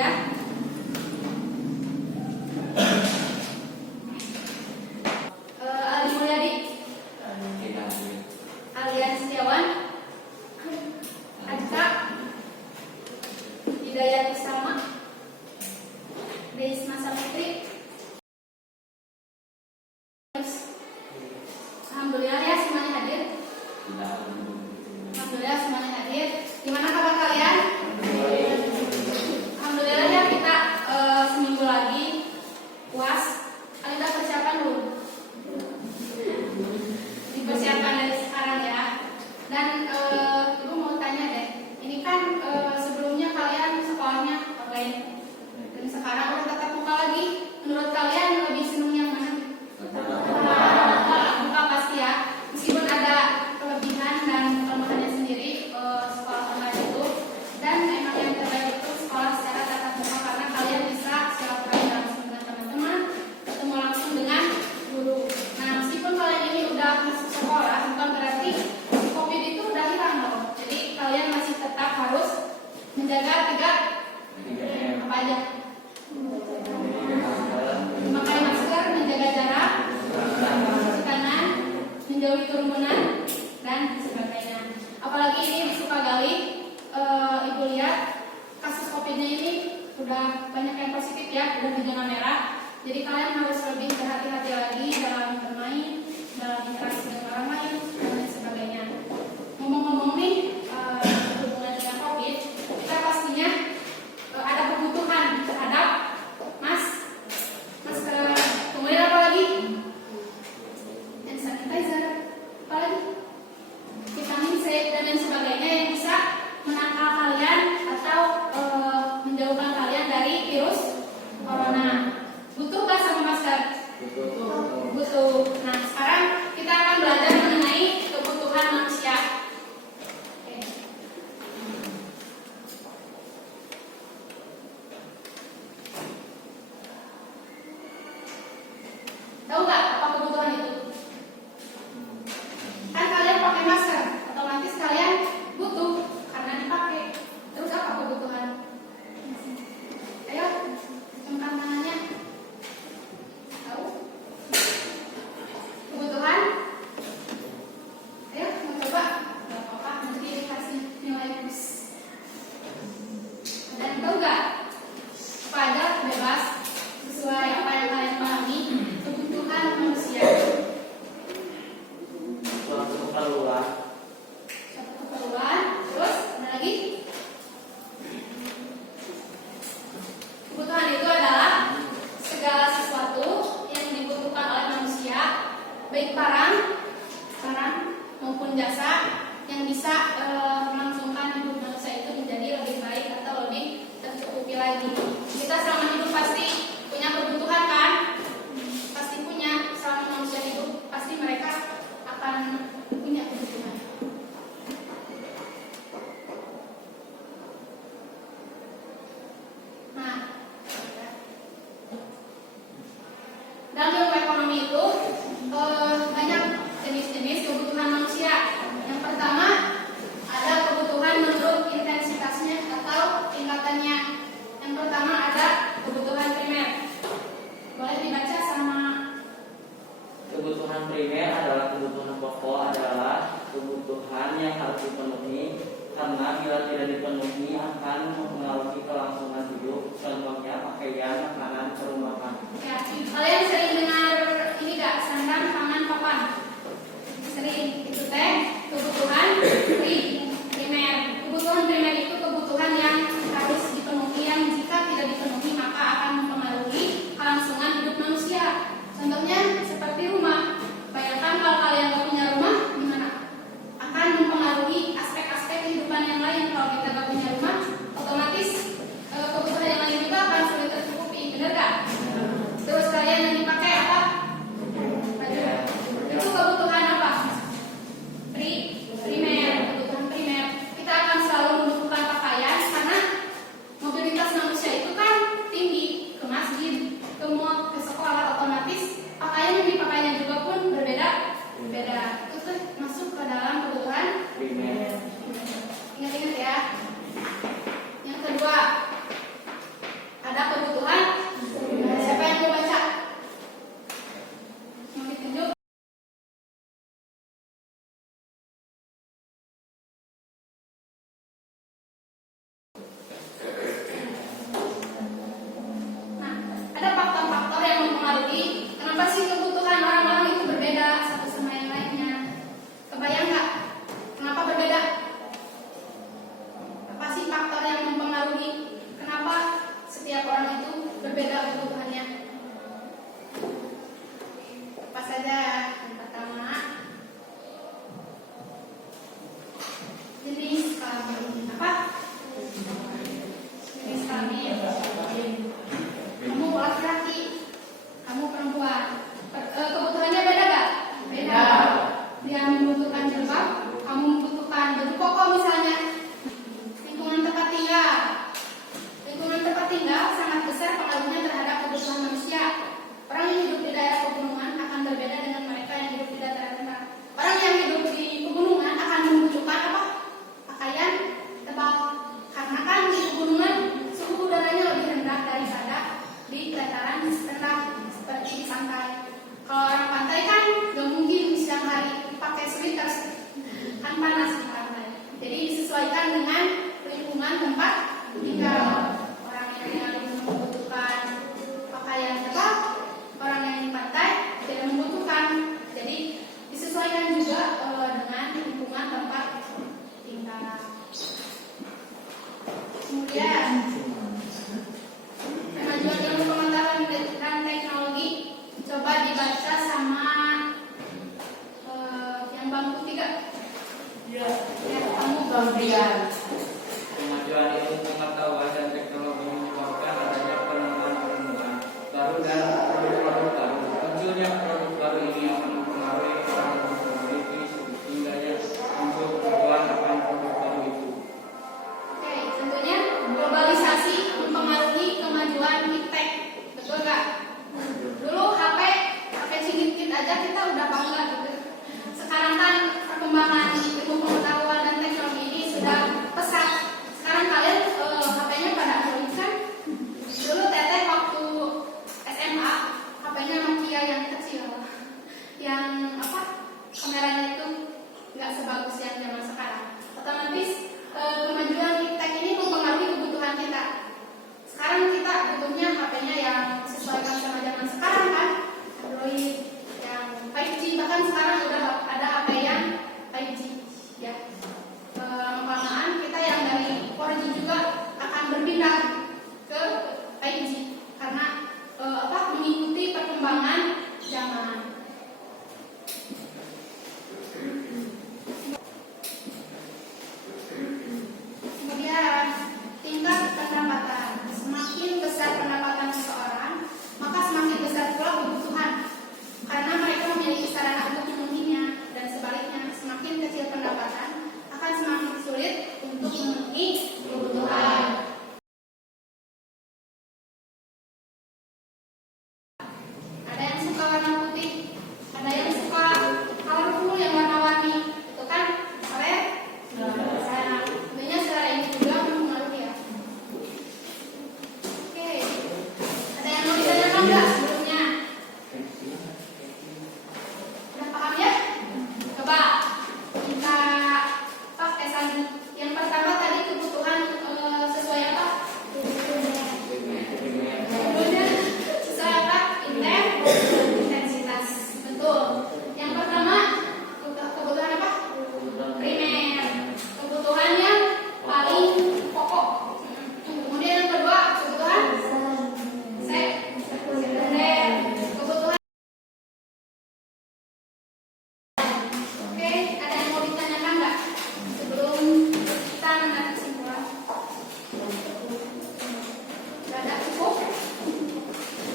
ya. Aldi Mulyadi, Alian Setiawan, Adka, Hidayat Usama, Deisma Saputri. Alhamdulillah ya semuanya hadir. Alhamdulillah semuanya hadir. Gimana kabar kalian? Alhamdulillah ya kita seminggu lagi UAS. Kalian udah persiapan belum? Dipersiapkan dari sekarang ya. Dan ibu mau tanya deh. Ini kan sebelumnya kalian sekolahnya online. Dan sekarang udah tatap muka lagi. Menurut kalian lebih seneng yang mana? Muka pasti ya. Meskipun ada kelebihan dan kelemahannya sendiri sekolah online itu, dan memang yang terbaik itu sekolah secara tatap muka karena kalian bisa silaturahmi langsung dengan teman-teman, ketemu langsung dengan guru. Nah, meskipun kalian ini udah masuk sekolah, bukan berarti COVID itu udah hilang loh. Jadi kalian masih tetap harus menjaga 3M apa aja? Memakai masker, menjaga jarak, mencuci tangan, menjauhi kerumunan dan sebagainya. Apalagi ini di Sukagali, ibu lihat kasus COVID-nya ini udah banyak yang positif ya, udah di zona merah. Jadi kalian harus lebih berhati-hati lagi dalam bermain, dalam interaksi dengan orang lain dan lain sebagainya. Ngomong-ngomong nih, berhubungan dengan COVID, kita pastinya ada kebutuhan terhadap masker, kemudian apa lagi? Hand sanitizer, apa lagi? Vitamin C dan lain sebagainya yang bisa menangkal kalian atau menjauhkan kalian dari virus corona. Butuh nggak sama masker? Butuh. Nah, sekarang kita akan belajar mengenai kebutuhan manusia. Oke. Tahu nggak apa kebutuhan itu? Kan kalian pakai masker, otomatis kalian butuh karena dipakai. Terus apa kebutuhan? Ayo, cemkan tangannya. Tahu? Kebutuhan? Ayo, mau coba? Gak apa-apa, nanti dikasih nilai plus. Dan tahu nggak? Apa aja bebas sesuai apa yang kalian pahami. Kebutuhan manusia. Satu keperluan. Terus ada lagi? Kebutuhan itu adalah segala sesuatu yang dibutuhkan oleh manusia, baik barang maupun jasa yang bisa melangsungkan hidup manusia itu menjadi lebih baik atau lebih tercukupi lagi. Kita selama hidup pasti punya kebutuhan kan? Pasti punya. Selama manusia hidup pasti mereka akan punya kebutuhan. Nah, dalam ilmu ekonomi itu banyak jenis-jenis kebutuhan manusia. Yang pertama ada kebutuhan menurut intensitasnya atau tingkatannya. Yang pertama ada kebutuhan primer. Boleh dibaca sama. Kebutuhan primer adalah kebutuhan pokok, adalah kebutuhan yang harus dipenuhi karena bila tidak dipenuhi akan mempengaruhi kelangsungan hidup. Contohnya pakaian, makanan, perumahan. Ya, kalian sering dengar ini gak? Sandang, pangan, berbeda kebutuhannya. Apa saja? Yang pertama, jenis kelamin. Apa? Jenis kelamin. Kamu laki-laki, kamu perempuan. Kebutuhannya beda gak? Beda. Dia membutuhkan jilbab, kamu membutuhkan baju koko misalnya. Lingkungan tempat tinggal. Lingkungan tempat tinggal sangat besar pengaruhnya terhadap kebutuhan manusia. Orang yang hidup di daerah pegunungan akan berbeda dengan mereka yang hidup di dataran rendah. Orang yang hidup di pegunungan akan membutuhkan apa? Pakaian tebal. Karena kan di pegunungan suhu udaranya lebih rendah daripada di dataran rendah seperti di pantai. Kalau orang pantai kan gak mungkin di siang hari pakai sweater, kan panas di pantai. Jadi disesuaikan dengan lingkungan tempat tinggal. Orang yang membutuhkan pakaian tebal, orang yang di pantai tidak membutuhkan. Jadi disesuaikan juga dengan lingkungan tempat tinggal. Kemudian kemajuan ilmu pengetahuan dan teknologi coba dibaca sama yang bangku 3. Ya, Kamu kemudian Kemajuan ilmu pengetahuan dan teknologi menyebabkan adanya penemuan ilmuwan baru dan produk-produk baru. Munculnya produk baru ini akan mempengaruhi orang yang memiliki sehingga muncul kebutuhan akan produk baru itu. Oke, tentunya globalisasi mempengaruhi kemajuan iptek. Betul nggak? Dulu HP cingit aja kita udah bangga gitu. Sekarang kan perkembangan ilmu pengetahuan dan teknologi ini sudah pesat. Sekarang kalian HP-nya pada Android kan? Dulu teteh waktu SMA HP-nya Nokia yang kecil, yang apa? Kameranya itu nggak sebagus yang zaman sekarang. Otomatis kemajuan iptek ini mempengaruhi kebutuhan kita. Sekarang kita butuhnya HP-nya yang sesuaikan sama zaman sekarang kan, Android yang 5G, bahkan sekarang udah ada HP yang 5G ya. Kelamaan kita yang dari 4G juga akan berpindah ke 5G karena mengikuti perkembangan zaman. Kemudian tingkat pendapatan. Semakin besar pendapatan seseorang, maka semakin besar pula kebutuhan. Karena mereka memiliki sarana untuk memenuhinya, dan sebaliknya semakin kecil pendapatan akan semakin sulit untuk memenuhi kebutuhan. Ada yang suka warna putih, ada yang suka colorful yang warna-warni, itu kan kalian? Nah, tentunya secara ini juga mempengaruhi ya. Oke, ada yang mau ditanyakan nggak sebelumnya? Udah paham ya? Coba kita pakai sandi. Yang pertama tadi kebutuhan sesuai apa? Kemudian sesuai apa? Intensitas. Betul. Yang pertama kebutuhan apa? Primer. Kebutuhan yang paling pokok. Kemudian yang kedua kebutuhan sekunder. Kebutuhan. Oke, ada yang mau ditanyakan nggak sebelum kita menarik kesimpulan? Sudah ada cukup?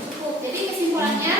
Cukup. Jadi kesimpulannya